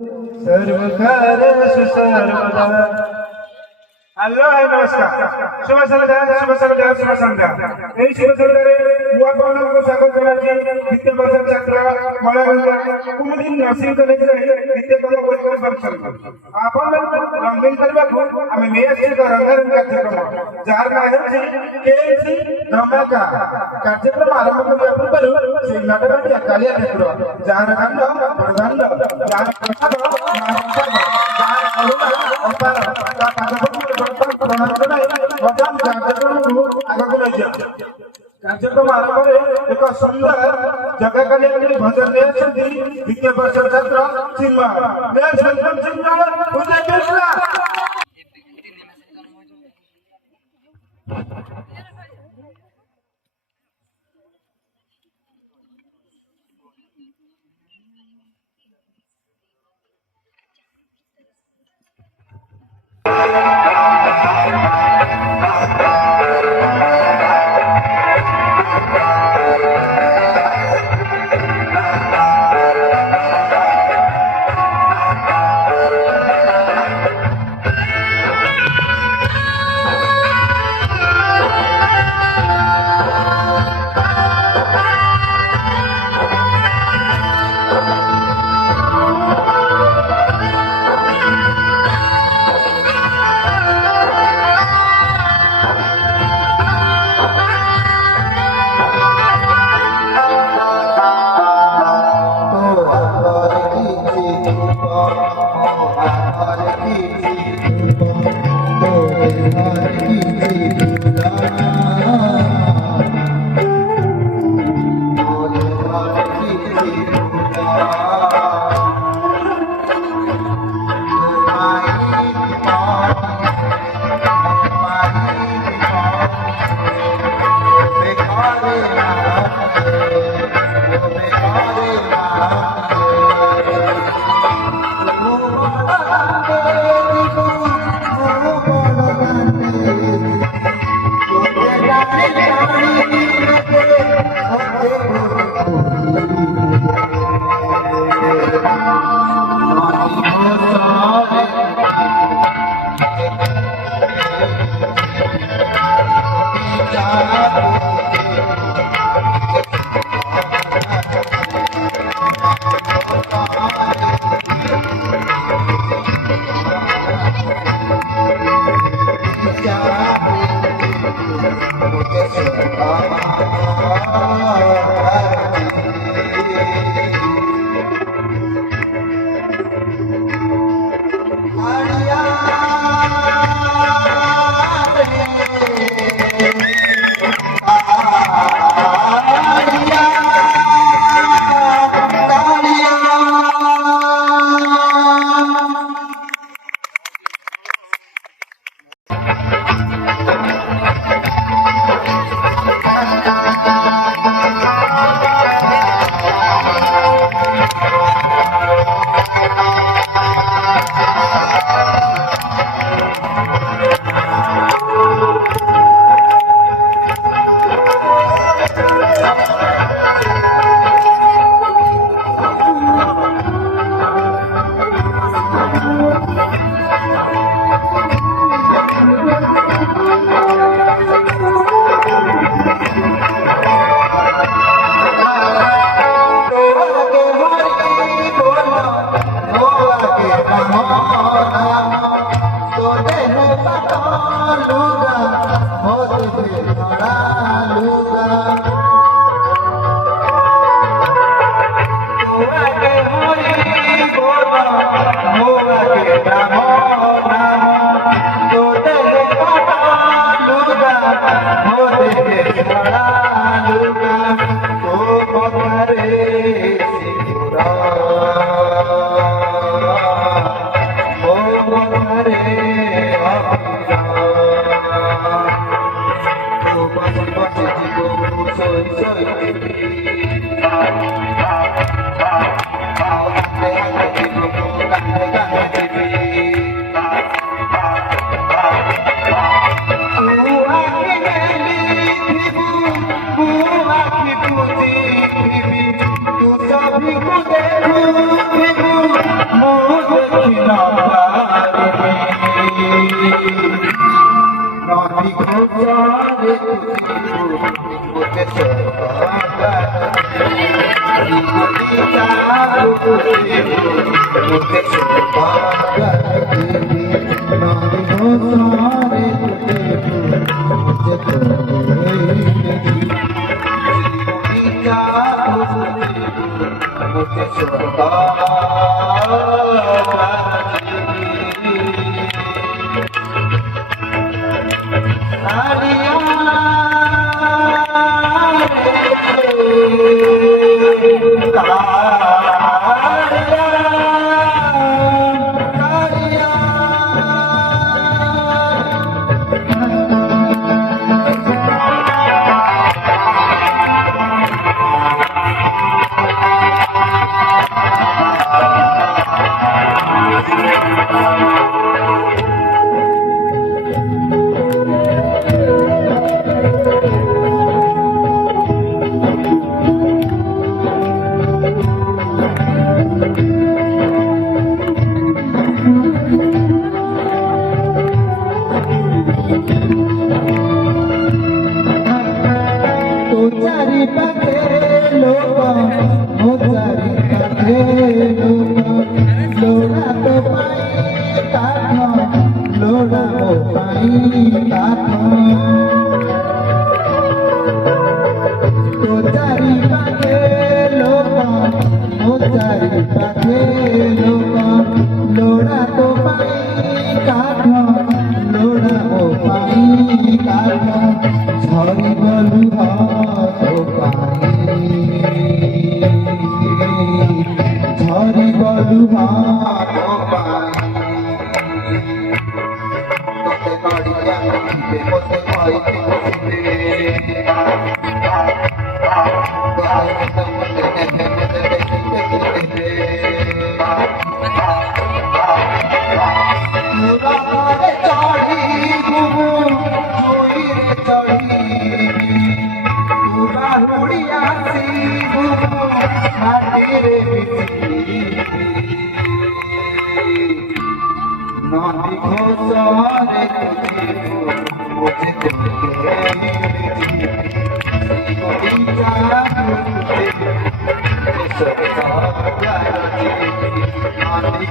सर्वकारेषु सर्वदा। Hello hi नमस्कार शुभ संध्या शुभ संध्या शुभ संध्या এই শুভ সন্ধ্যাରେ ମୁଁ ଆପଣଙ୍କୁ ସ୍ୱାଗତ ଜଣାଉଛି ଦ୍ୱିତୀୟ ବର୍ଷ ଛାତ୍ର ମଳୟଗଞ୍ଜ କୁମୁଦିନ ନର୍ସିଂ କଲେଜରେ ଦ୍ୱିତୀୟ ବର୍ଷ ପରୀକ୍ଷା କରିଛନ୍ତି। ଆପଣମାନଙ୍କୁ ରଙ୍ଗୀନ କରିବାକୁ ଆମେ ନେଇ ଆସିଛୁ ଏକ ରଙ୍ଗାରଙ୍ଗ କାର୍ଯ୍ୟକ୍ରମ ଯାହାର ନାଁ ହେଉଛି କେଏମ୍ସି ଧମାକା। କାର୍ଯ୍ୟକ୍ରମ ଆରମ୍ଭ କରିବା ପୂର୍ବରୁ ସେହି ନଟରାଟିଆ କାଳିଆ ଠାକୁର ଯାହାର କାଣ୍ଡ ବଡ଼ଦାଣ୍ଡ ଯାହାର ପ୍ରସାଦ ଯାହାର କରୁଣା ଅପାର ତା कार्यक्रम आरंभ एक सुंदर जगह भजन द्वितीय वर्ष छात्र नदी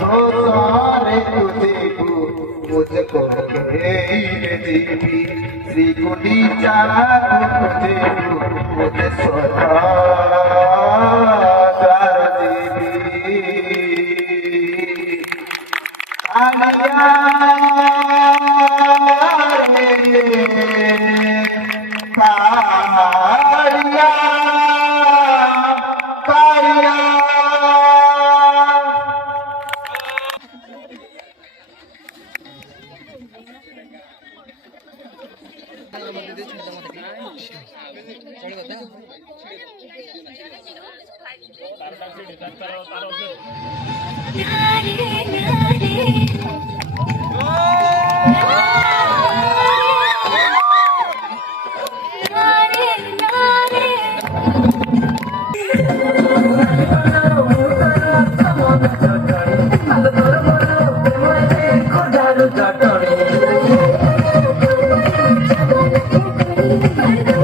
घोषारे मुझे श्री गुंडीचा मुझे Thank you.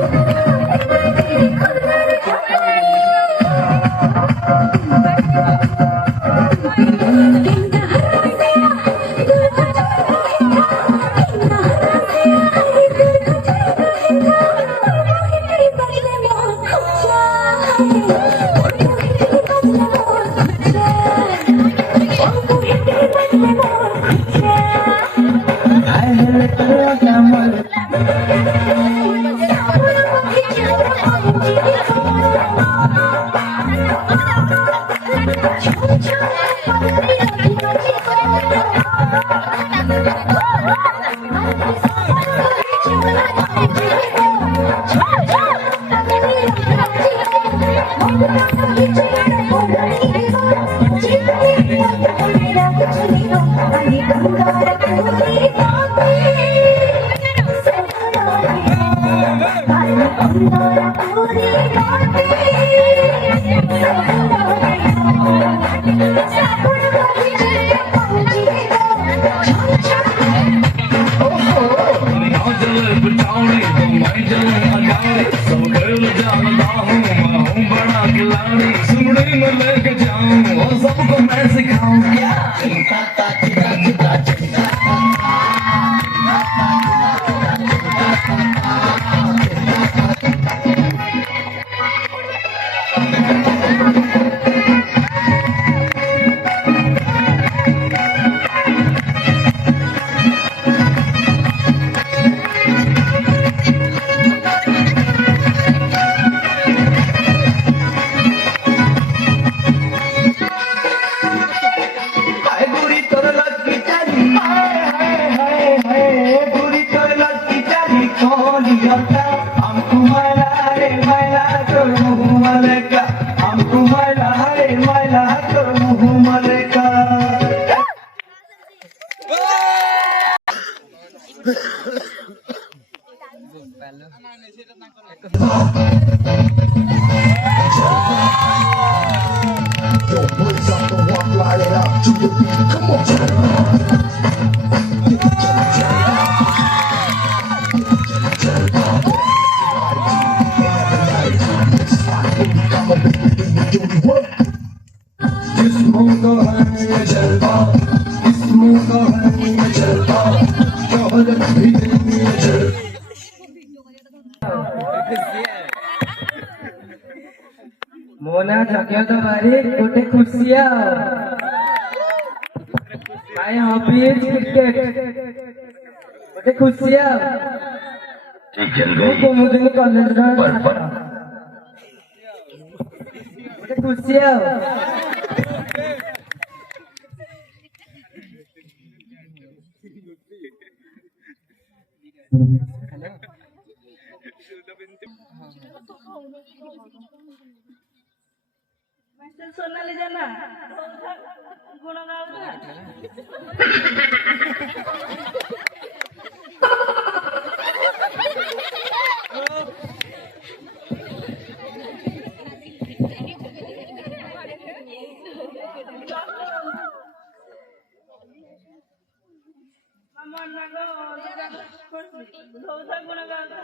Yo, boys up and walk right it out to the beat. Come on, turn it on. Turn it on. It's like when we come up with the dirty work. इस मुंडो है ये जलवा, इस मुंडो है ये जलवा, शोहरत भी नहीं ये जलवा. मोना झकिया तो मारी गोटे खुशिया माय हॉबी इज क्रिकेट गोटे खुशिया को मुझे कॉलेज रा गोटे खुशिया मास्टर सोनाली जाना गुण गावता मामा नगो धौधा गुण गावता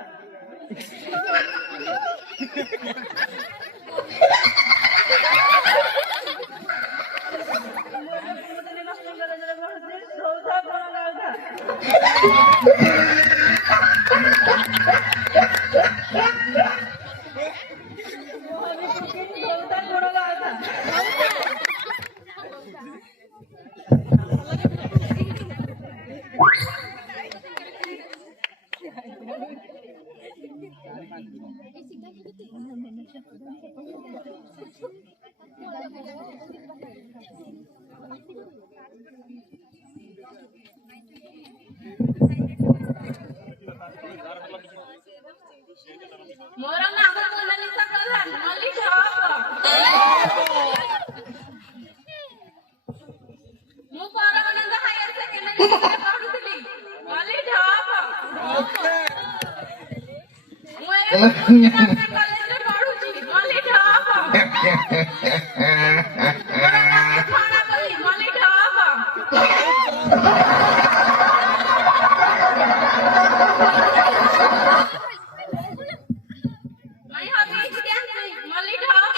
मोरा नाम सोनाली सकला मल्ली ढाक मु परमानंद हायर सेकेंडरी पढुଥିଲି मल्ली ढाक मु कॉलेज रे पढुची मल्ली ढाक खाना कली मल्ली ढाक मैं हबी क्या मल्ली ढाक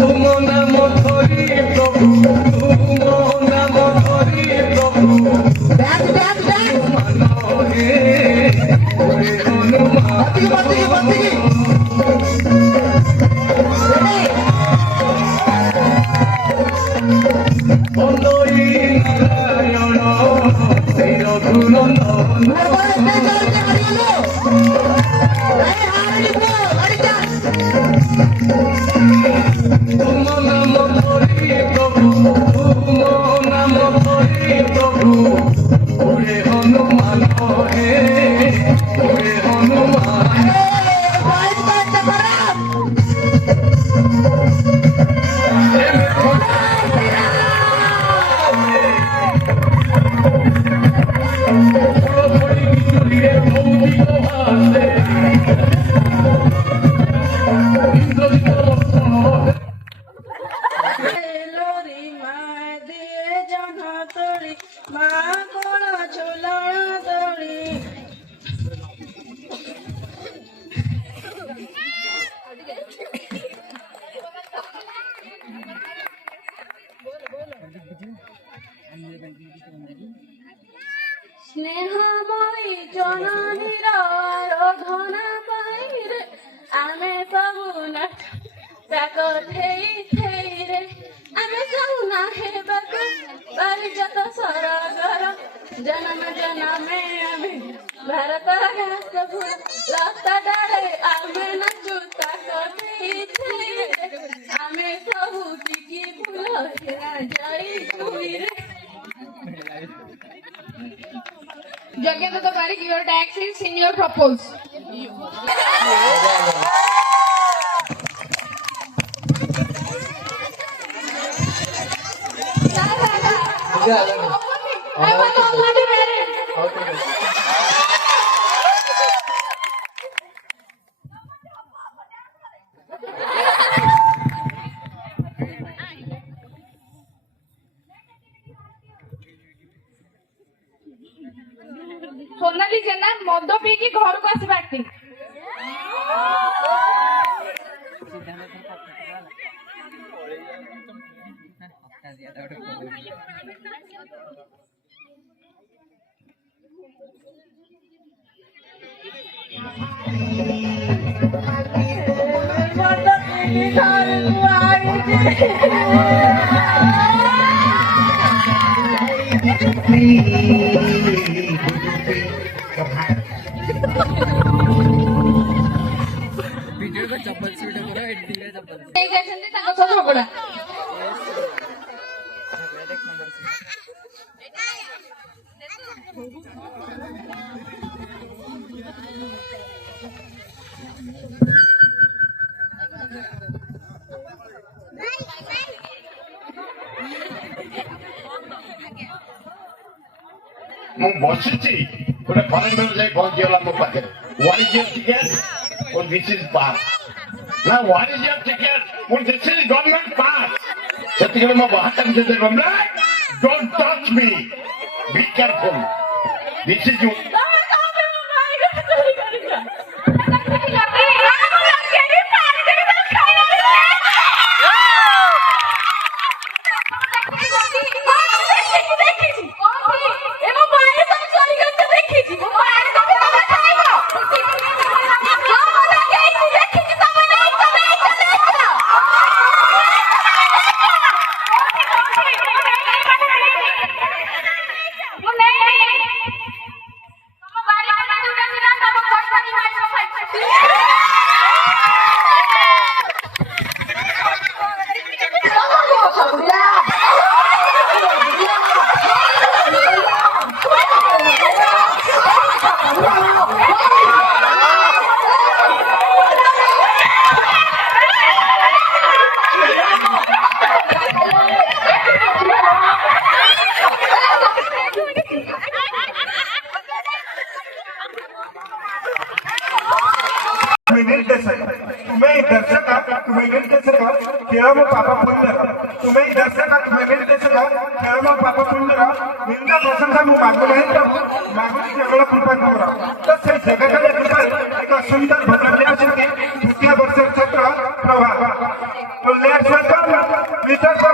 तुम नाम धरी प्रभु, तुम नाम धरी प्रभु. मानो हे ओरे हनुमान. বন্দরী নারায়ণ সেই রঘুনন্দন. तुम नाम लता घास फूल लता डाले आमे नाचू ताको पीछे आमे सबू टिकी फूल हेरा जाई चुई रे Jagendra Tabarik, your tax is in your propose. I was already married. Sonali Jena, Mondo Piki, Gorko Asbati. ମୁଁ ବସିଛି ଗୋଟେ ଫରେନର ଯାଇ ପହଞ୍ଚିଗଲା ମୋ ପାଖରେ ହ୍ୱାଟ ଇଜ ୟୋର ଟିକେଟ ଓ ଦିସ୍ ଇଜ ପାସ୍ ନା ହ୍ୱାଟ ଇଜ ୟୋର ଟିକେଟ ଓ ଦିସ୍ ଇଜ ଗଭର୍ଣ୍ଣମେଣ୍ଟ ପାସ୍ ସେତିକି ମୋ ହାତକୁ ସେ ଗମଲା ଡୋଣ୍ଟ ଟଚ୍ ମି ବି କେୟାରଫୁଲ ଦିସ୍ ଇଜ तुम्हें दर्शक तुम्हें निर्देशक खेळ मग पापा पुंडर तुम्हें दर्शक तुम्हें निर्देशक खेळ मग पापा पुंडर निंदा प्रशंसा मग मागुची केवळ कृपा करा तर से जगाकडे एक सुंदर भरलेले असे द्वितीय वर्षाचा प्रवाह तो लेट्स वेलकम मिस्टर